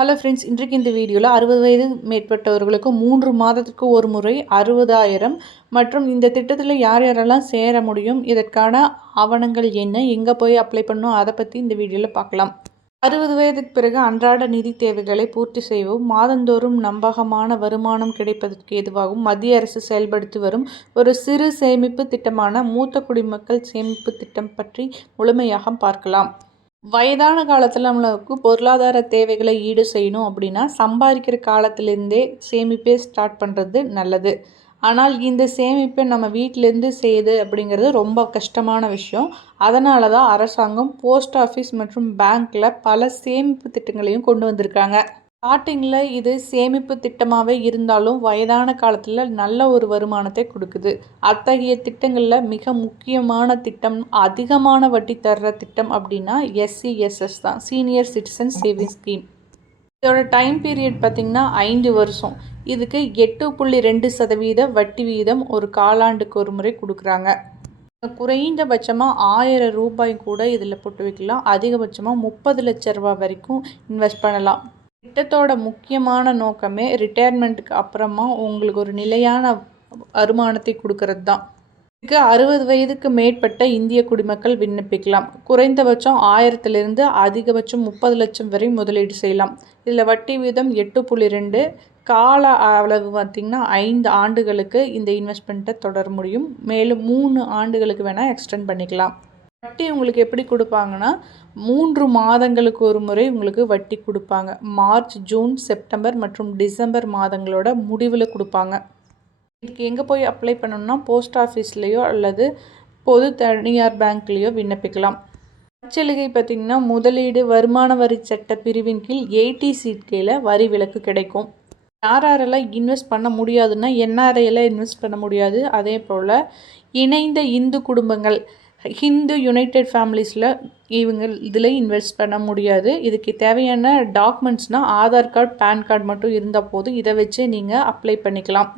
Hello friends இன்றைக்கு இந்த வீடியோவில் அறுபது வயது மேற்பட்டவர்களுக்கு மூன்று மாதத்துக்கு ஒரு முறை அறுபதாயிரம் மற்றும் இந்த திட்டத்தில் யார் யாரெல்லாம் சேர முடியும் இதற்கான ஆவணங்கள் என்ன எங்கே போய் அப்ளை பண்ணும் அதை பற்றி இந்த வீடியோவில் பார்க்கலாம் அறுபது வயதுக்கு பிறகு அன்றாட நிதி தேவைகளை பூர்த்தி செய்யவும் மாதந்தோறும் நம்பகமான வருமானம் கிடைப்பதற்கு ஏதுவாகவும் மத்திய அரசு செயல்படுத்தி வரும் ஒரு சிறு சேமிப்பு திட்டமான மூத்த குடிமக்கள் சேமிப்பு திட்டம் பற்றி முழுமையாக பார்க்கலாம். வயதான காலத்தில் நம்மளுக்கு பொருளாதார தேவைகளை ஈடு செய்யணும் அப்படின்னா சம்பாதிக்கிற காலத்துலேருந்தே சேமிப்பே ஸ்டார்ட் பண்ணுறது நல்லது. ஆனால் இந்த சேமிப்பை நம்ம வீட்டிலேருந்து செய்யுது அப்படிங்கிறது ரொம்ப கஷ்டமான விஷயம். அதனால தான் அரசாங்கம் போஸ்ட் ஆஃபீஸ் மற்றும் பேங்க்கில் பல சேமிப்பு திட்டங்களையும் கொண்டு வந்திருக்காங்க. ஸ்டார்டிங்கில் இது சேமிப்பு திட்டமாகவே இருந்தாலும் வயதான காலத்தில் நல்ல ஒரு வருமானத்தை கொடுக்குது. அத்தகைய திட்டங்களில் மிக முக்கியமான திட்டம் அதிகமான வட்டி தர்ற திட்டம் அப்படின்னா எஸ்சிஎஸ்எஸ் தான். சீனியர் சிட்டிசன் சேவிங் ஸ்கீம் இதோட டைம் பீரியட் பார்த்திங்கன்னா ஐந்து வருஷம். இதுக்கு எட்டு புள்ளி ரெண்டு சதவீத வட்டி வீதம் ஒரு காலாண்டுக்கு ஒரு முறை கொடுக்குறாங்க. குறைந்தபட்சமாக ஆயிரம் ரூபாய் கூட இதில் போட்டு வைக்கலாம். அதிகபட்சமாக முப்பது லட்ச ரூபா வரைக்கும் இன்வெஸ்ட் பண்ணலாம். திட்டத்தோட முக்கியமான நோக்கமே ரிட்டையர்மெண்ட்டுக்கு அப்புறமா உங்களுக்கு ஒரு நிலையான வருமானத்தை கொடுக்கறது தான். இதுக்கு அறுபது வயதுக்கு மேற்பட்ட இந்திய குடிமக்கள் விண்ணப்பிக்கலாம். குறைந்தபட்சம் ஆயிரத்திலிருந்து அதிகபட்சம் முப்பது லட்சம் வரை முதலீடு செய்யலாம். இதில் வட்டி வீதம் எட்டு புள்ளி ரெண்டு கால அளவு பார்த்திங்கன்னா ஐந்து ஆண்டுகளுக்கு இந்த இன்வெஸ்ட்மெண்ட்டை தொடர முடியும். மேலும் மூணு ஆண்டுகளுக்கு வேணால் எக்ஸ்டெண்ட் பண்ணிக்கலாம். வட்டி உங்களுக்கு எப்படி கொடுப்பாங்கன்னா மூன்று மாதங்களுக்கு ஒரு முறை உங்களுக்கு வட்டி கொடுப்பாங்க. மார்ச் ஜூன் செப்டம்பர் மற்றும் டிசம்பர் மாதங்களோட முடிவில் கொடுப்பாங்க. இதுக்கு எங்கே போய் அப்ளை பண்ணணும்னா போஸ்ட் ஆஃபீஸ்லேயோ அல்லது பொது தனியார் பேங்க்லேயோ விண்ணப்பிக்கலாம். சலுகை பார்த்திங்கன்னா முதலீடு வருமான வரி சட்ட பிரிவின் கீழ் எயிட்டி சீட் கீழே வரி விலக்கு கிடைக்கும். யார் யாரெல்லாம் இன்வெஸ்ட் பண்ண முடியாதுன்னா என்ஆர்ஐயில் இன்வெஸ்ட் பண்ண முடியாது. அதே போல் இணைந்த இந்து குடும்பங்கள் ஹிந்து யுனைடெட் ஃபேமிலிஸில் இவங்க இதில் இன்வெஸ்ட் பண்ண முடியாது. இதுக்கு தேவையான டாக்குமெண்ட்ஸ்னால் ஆதார் கார்டு பேன் கார்டு மட்டும் இருந்தால் போதும். இதை வச்சு நீங்கள் அப்ளை பண்ணிக்கலாம்.